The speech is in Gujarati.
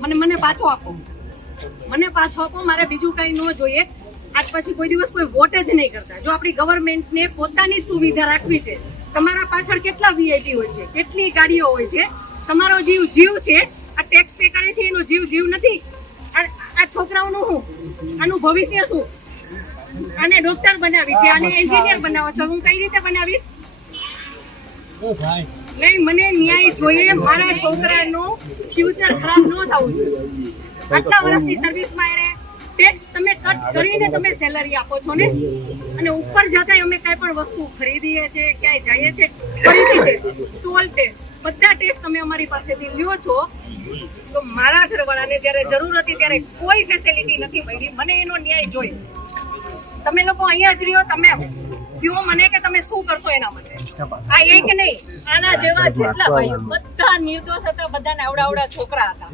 મને મને પાછો આપો મને પાછો આપો મારે બીજું કંઈ ન જોઈએ આજ પછી કોઈ દિવસ કોઈ વોટ જ નહીં કરતા જો આપણી ગવર્મેન્ટને પોતાની સુવિધા રાખવી છે તમારા પાછળ કેટલા વીઆઈટી હોય છે કેટલી ગાડીઓ હોય છે તમારો જીવ જીવ છે આ ટેક્સ પે કરે છે એનો જીવ જીવ નથી આ છોકરાઓનું શું આનું ભવિષ્ય શું અને ડોક્ટર બનાવી છે અને એન્જિનિયર બનાવો છો હું કઈ રીતે બનાવીશ નહીં મને ન્યાય જોઈએ મારા છોકરાનું ફ્યુચર ખરાબ ન થવું જોઈએ આટલા વર્ષની સર્વિસમાં એને ટેક્સ તમે કટ કરીને તમે સેલરી આપો છો ને અને ઉપર જતા અમે કઈ પણ વસ્તુ ખરીદીએ છીએ ક્યાંય જઈએ છીએ ફરીથી ટોલ બધા ટેક્સ તમે અમારી પાસેથી લ્યો છો તો મારા ઘરવાળાને જ્યારે જરૂર હતી ત્યારે કોઈ ફેસિલિટી નથી મળી મને એનો ન્યાય જોઈએ તમે લોકો અહીંયા જ રહ્યો તમે કયો મને કે તમે શું કરશો એના માટે આ એક નહીં આના જેવા જેટલા ભાઈ બધા નિર્દોષ હતા બધા નાવડા આવડા છોકરા હતા